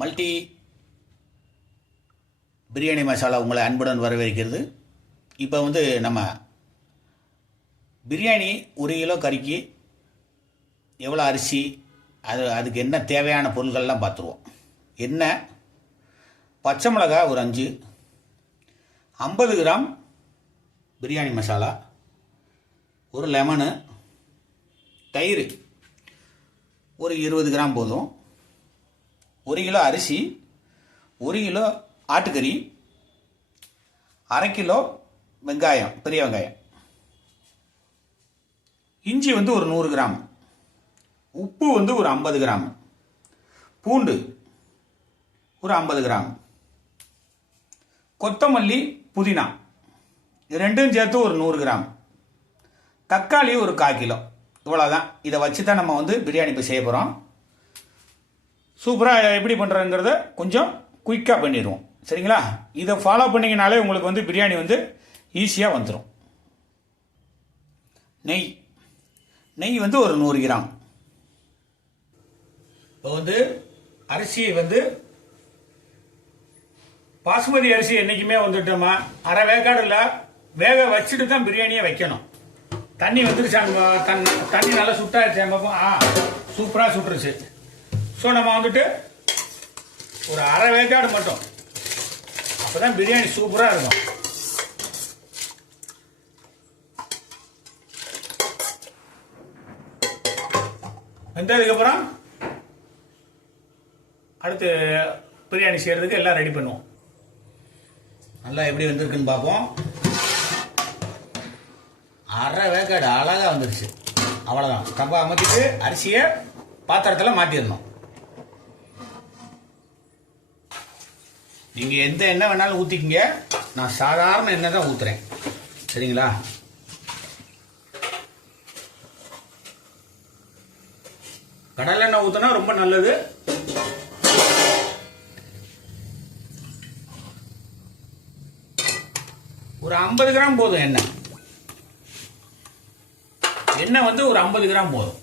Multi biryani masala உங்களை அன்புடன் வரவேற்கிறது. இப்போ நம்ம பிரியாணி 1 கிலோ கறிக்கு எவ்வளோ அரிசி, அதுக்கு என்ன தேவையான பொருள்கள்லாம் பார்த்துருவோம். எண்ணெய், பச்சை மிளகாய் ஒரு 5, 50 கிராம் பிரியாணி மசாலா, ஒரு லெமனு, தயிர் ஒரு 20 கிராம் போதும், 1 கிலோ அரிசி, 1 கிலோ ஆட்டுக்கறி, 1/2 கிலோ வெங்காயம், பெரிய வெங்காயம், இஞ்சி ஒரு 100 கிராம், உப்பு ஒரு 50 கிராம், பூண்டு ஒரு 50 கிராம், கொத்தமல்லி, புதினா ரெண்டும் சேர்த்து ஒரு 100 கிராம், தக்காளி ஒரு 1/4 கிலோ. இவ்வளோதான். இதை வச்சு தான் நம்ம பிரியாணி இப்போ செய்ய போகிறோம். சூப்பராக எப்படி பண்ணுறதுங்கிறத கொஞ்சம் குயிக்காக பண்ணிடுவோம். சரிங்களா? இதை ஃபாலோ பண்ணிங்கனாலே உங்களுக்கு பிரியாணி ஈஸியாக வந்துடும். நெய் ஒரு 100 கிராம். இப்போ அரிசி பாசுமதி அரிசி என்றைக்குமே வந்துட்டோமா அரை வேக்காடு இல்லை, வேக வச்சுட்டு தான் பிரியாணியை வைக்கணும். தண்ணி தண்ணி நல்லா சுட்டாச்சு. சூப்பராக சுட்டுருச்சு. ஸோ நம்ம ஒரு அரை வேக்காடு மட்டும், அப்போ தான் பிரியாணி சூப்பராக இருக்கும். வெந்ததுக்கப்புறம் அடுத்து பிரியாணி செய்கிறதுக்கு எல்லாம் ரெடி பண்ணுவோம். நல்லா எப்படி வந்திருக்குன்னு பார்ப்போம். அரை வேக்காடு அழகாக வந்துருச்சு. அவ்வளோதான். தப்பா அமர்த்திட்டு அரிசியை பாத்திரத்தில் மாற்றிடணும். நீங்கள் எந்த எண்ணெய் வேணாலும் ஊற்றிக்கிங்க. நான் சாதாரண எண்ணெய் தான் ஊற்றுறேன். சரிங்களா? கடலை எண்ணெய் ஊற்றினா ரொம்ப நல்லது. ஒரு 50 கிராம் போதும் எண்ணெய். ஒரு 50 கிராம் போதும்.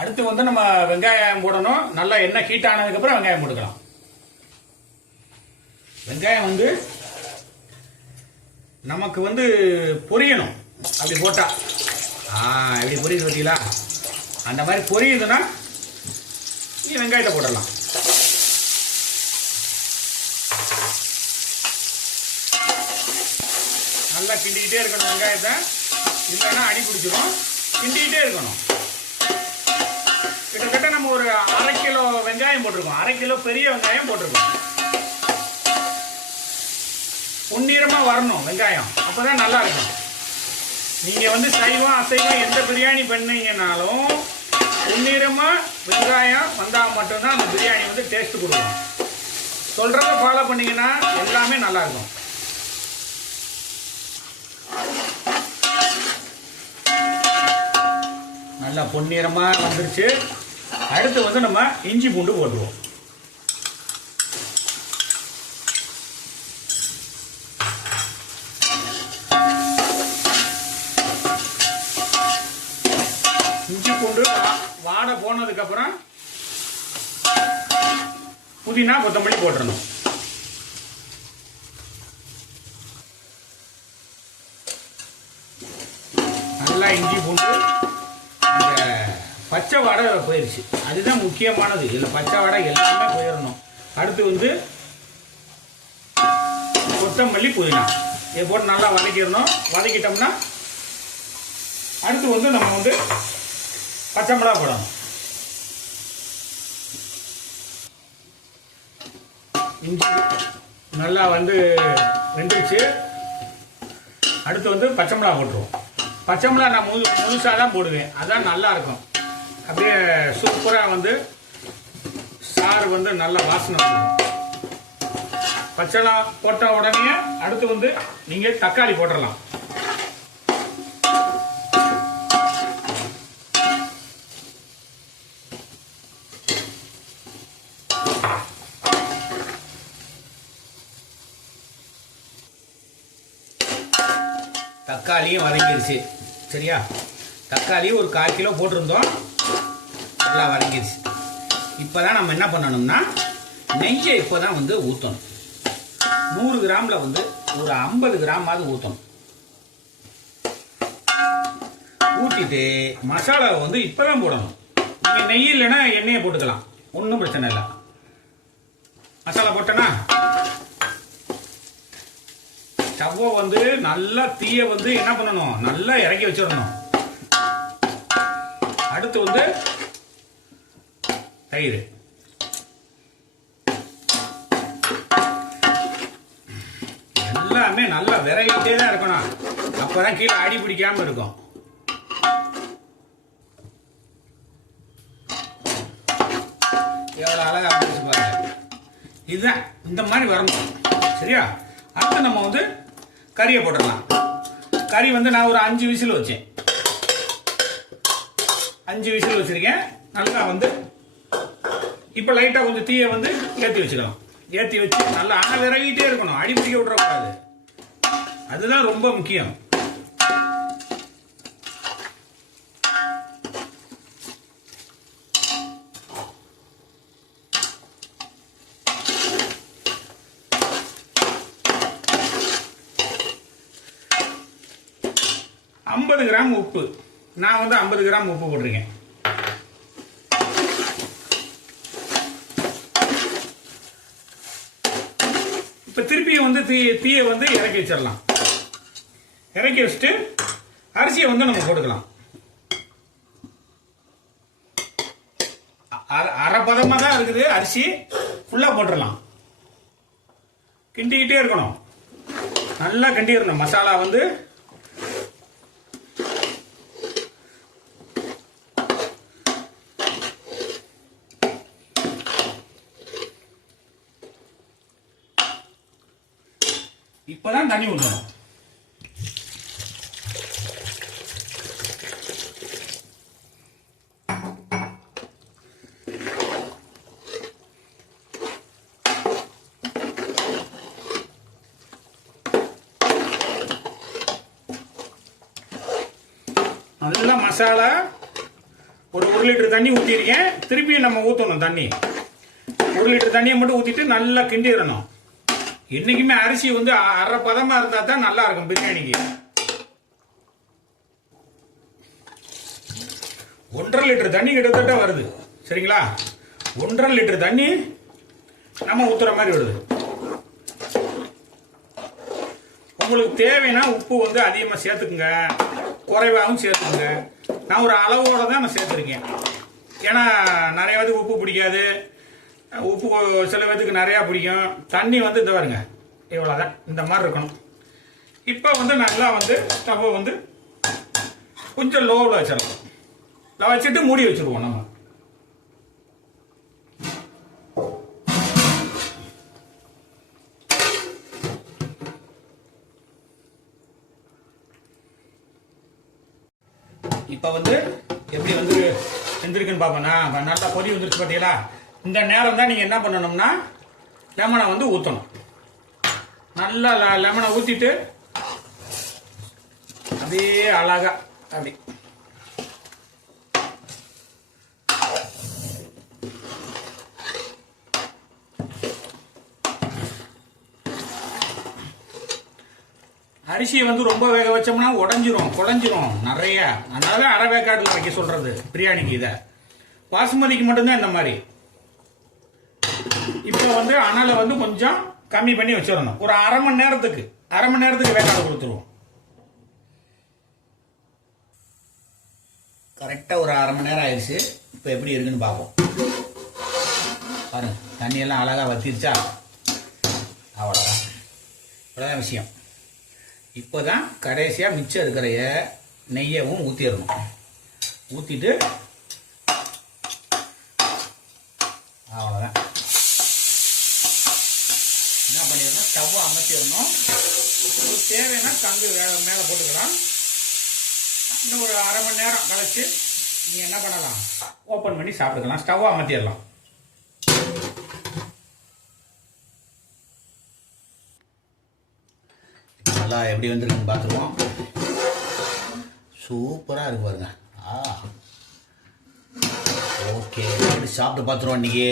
அடுத்து நம்ம வெங்காயம் போடணும். நல்லா எண்ணெய் ஹீட் ஆனதுக்கப்புறம் வெங்காயம் போட்டுக்கலாம். வெங்காயம் நமக்கு பொரியணும். அப்படி போட்டா இப்படி பொரியுது பார்த்தீங்களா? அந்த மாதிரி பொரியுதுன்னா நீ வெங்காயத்தை போடலாம். நல்லா கிண்டிக்கிட்டே இருக்கணும் வெங்காயத்தை, இல்லைன்னா அடி பிடிச்சிடும். கிண்டிக்கிட்டே இருக்கணும். கிட்டத்தட்ட நம்ம ஒரு 1/2 கிலோ வெங்காயம் போட்டிருக்கோம். 1/2 கிலோ பெரிய வெங்காயம் போட்டிருக்கோம். பொன்னிறமாக வரணும் வெங்காயம், அப்போதான் நல்லா இருக்கும். நீங்கள் சைவம் அசைவம் எந்த பிரியாணி பண்ணீங்கன்னாலும் பொன்னிறமாக வெங்காயம் வந்தால் மட்டும்தான் அந்த பிரியாணி டேஸ்ட் கொடுக்கும். சொல்கிறத ஃபாலோ பண்ணீங்கன்னா எல்லாமே நல்லா இருக்கும். நல்லா பொன்னிறமாக வந்துருச்சு. அடுத்து நம்ம இஞ்சி பூண்டு போட்டுருவோம். இஞ்சி பூண்டு வாடை போனதுக்கப்புறம் புதினா, கொத்தமல்லி போட்டுறணும். நல்லா இஞ்சி பூண்டு பச்சை வடை போயிடுச்சு. அதுதான் முக்கியமானது. இதில் பச்சை வடை எல்லாமே போயிடணும். அடுத்து கொத்தமல்லி, புதினா இதை போட்டு நல்லா வதக்கிடணும். வதக்கிட்டோம்னா அடுத்து நம்ம பச்சை மிளகாய் போடணும். இஞ்சி நல்லா வெந்துருச்சு. அடுத்து பச்சை மிளகாய் போட்டுருவோம். பச்சை மிளகாய் நான் முழுசாக தான் போடுவேன். அதான் நல்லா இருக்கும். அப்படியே சூப்பராக சாறு நல்ல வாசனை வரும். பச்சை போட்ட உடனே அடுத்து நீங்கள் தக்காளி போட்டுடலாம். தக்காளியும் வதங்கிடுச்சு. சரியா? தக்காளி ஒரு 1/4 கிலோ போட்டிருந்தோம். நல்லா வதங்கிடுச்சு. இப்போதான் நம்ம என்ன பண்ணணும்னா நெய்யை இப்போதான் வந்து ஊற்றணும். 100 கிராமில் வந்து ஒரு 50 கிராமாவது ஊற்றணும். ஊற்றிட்டு மசாலாவை வந்து இப்போதான் போடணும். நீங்கள் நெய் இல்லைன்னா எண்ணெயை போட்டுக்கலாம், ஒன்றும் பிரச்சனை இல்லை. மசாலா போட்டேன்னா ஸ்டவ்வை வந்து நல்லா தீயை வந்து என்ன பண்ணணும், நல்லா இறக்கி வச்சிடணும். அடுத்து வந்து தயிர், எல்லாமே நல்லா விரவிட்டே தான் இருக்கணும். அப்பதான் கீழே அடி பிடிக்காம இருக்கும். எவ்வளவு அழகா பிடிச்சு பாருங்க. இதுதான் இந்த மாதிரி வரணும். சரியா? அடுத்து நம்ம வந்து கறியை போட்டுடலாம். கறி வந்து நான் ஒரு 5 விசில் வச்சேன். 5 விசில் வச்சிருக்கேன். நல்லா வந்து இப்போ லைட்டாக கொஞ்சம் தீயை வந்து ஏற்றி வச்சுக்கலாம். ஏற்றி வச்சு நல்லா விரவிட்டே இருக்கணும், அடி பிடிக்க விட்றக்கூடாது. அதுதான் ரொம்ப முக்கியம். ஐம்பது கிராம் உப்பு, நான் வந்து 50 கிராம் உப்பு போட்டிருக்கேன். இப்போ திருப்பியும் வந்து தீயை வந்து இறக்கி வச்சிடலாம். இறக்கி வச்சுட்டு அரிசியை வந்து நம்ம போட்டுக்கலாம். அரை பதமாக தான் இருக்குது அரிசி, ஃபுல்லாக போட்டுடலாம். கிண்டிக்கிட்டே இருக்கணும், நல்லா கிண்டிடணும். மசாலா வந்து இப்பதான் தண்ணி ஊற்றணும். நல்லா மசாலா ஒரு 1 லிட்டர் தண்ணி ஊற்றிருக்கேன். திருப்பி நம்ம ஊற்றணும் தண்ணி. 1 லிட்டர் தண்ணியை மட்டும் ஊற்றிட்டு நல்லா கிண்டிடணும். என்னைக்குமே அரிசி வந்து அரை பதமா இருந்தா தான் நல்லா இருக்கும் பிரியாணிக்கு. 1.5 லிட்டர் தண்ணி கிட்டத்தட்ட வருது. சரிங்களா? 1.5 லிட்டர் தண்ணி நம்ம ஊத்துற மாதிரி வருது. உங்களுக்கு தேவைன்னா உப்பு வந்து அதிகமாக சேர்த்துக்குங்க, குறைவாகவும் சேர்த்துக்குங்க. நான் ஒரு அளவோட தான் நான் சேர்த்துருக்கேன். ஏன்னா நிறைய பேருக்கு உப்பு பிடிக்காது, உப்பு சில பேருக்கு நிறையா பிடிக்கும். தண்ணி வந்து இந்த பாருங்க இவ்வளோதான், இந்த மாதிரி இருக்கணும். இப்போ வந்து நல்லா வந்து ஸ்டவ்வை வந்து கொஞ்சம் லோவில் வச்சிடலாம். வச்சுட்டு மூடி வச்சுருவோம் நம்ம. இப்போ வந்து எப்படி வந்து வெந்திருக்குன்னு பார்ப்போம்னா, நல்லா கொதி வந்துருச்சு பார்த்தீங்களா? இந்த நேரம் தான் நீங்கள் என்ன பண்ணணும்னா லெமனை வந்து ஊற்றணும். நல்லா லெமனை ஊற்றிட்டு அப்படியே அழகா அப்படி அரிசியை வந்து ரொம்ப வேக வச்சோம்னா குழஞ்சிரும் நிறைய. அதனால அரை வேக்காட்டில் வைக்க சொல்றது பிரியாணிக்கு. இதை பாசுமதிக்கு மட்டும்தான் இந்த மாதிரி. இப்போ வந்து அனலை வந்து கொஞ்சம் கம்மி பண்ணி வச்சிடணும். ஒரு அரை மணி நேரத்துக்கு வேக்காடு கொடுத்துருவோம். கரெக்டாக ஒரு அரை மணி நேரம் ஆயிடுச்சு. இப்போ எப்படி இருக்குன்னு பார்ப்போம். பாருங்க, தண்ணியெல்லாம் அழகாக வத்திருச்சா? அவ்வளோதான், அவ்வளோதான் விஷயம். இப்போதான் கடைசியாக மிச்சம் இருக்கிற நெய்யவும் ஊற்றிடணும். ஊற்றிட்டு அவ்வளோதான். என்ன பண்ணிடணும், ஸ்டவ்வை அமைச்சிடணும். உங்களுக்கு தேவைன்னா கங்கு மேலே போட்டுக்கலாம். இன்னும் ஒரு அரை மணி நேரம் கழிச்சு நீங்கள் என்ன பண்ணலாம், ஓப்பன் பண்ணி சாப்பிட்டுக்கலாம். ஸ்டவ்வை அமர்த்திடலாம். நல்லா எப்படி வந்துருக்குன்னு பார்த்துருவோம். சூப்பராக இருக்கு பாருங்க. ஓகே, சாப்பிட்டு பார்த்துருவோம் இன்னைக்கு.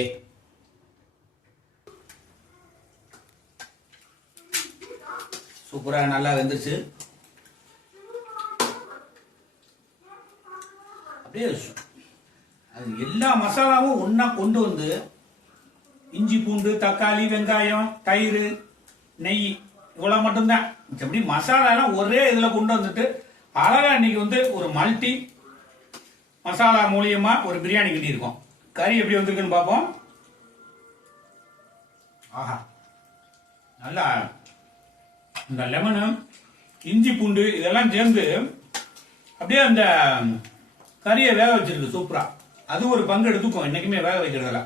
சூப்பராக நல்லா வெந்துச்சு. அப்படியே அது எல்லா மசாலாவும் ஒன்றா கொண்டு வந்து இஞ்சி பூண்டு தக்காளி வெங்காயம் தயிர் நெய் இவ்வளோ மட்டும்தான். எப்படி மசாலாலாம் ஒரே இதில் கொண்டு வந்துட்டு அழகா இன்னைக்கு வந்து ஒரு மல்டி மசாலா மூலியமா ஒரு பிரியாணி கட்டியிருக்கோம். கறி எப்படி வந்திருக்குன்னு பார்ப்போம். ஆஹா, நல்லா இந்த லெமனு இஞ்சி பூண்டு இதெல்லாம் சேர்ந்து அப்படியே அந்த கறியை வேக வச்சிருக்கு சூப்பரா. அது ஒரு பங்கு எடுத்துக்கும் என்னைக்குமே வேக வைக்கிறதுல.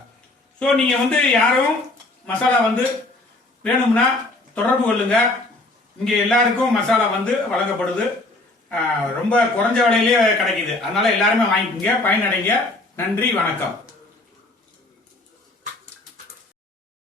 ஸோ நீங்க வந்து யாரும் மசாலா வந்து வேணும்னா தொடர்பு கொள்ளுங்க. இங்க எல்லாருக்கும் மசாலா வந்து வழங்கப்படுது. ரொம்ப குறைஞ்ச விலையிலேயே கிடைக்குது. அதனால எல்லாருமே வாங்கிக்கோங்க, பயனடைங்க. நன்றி, வணக்கம்.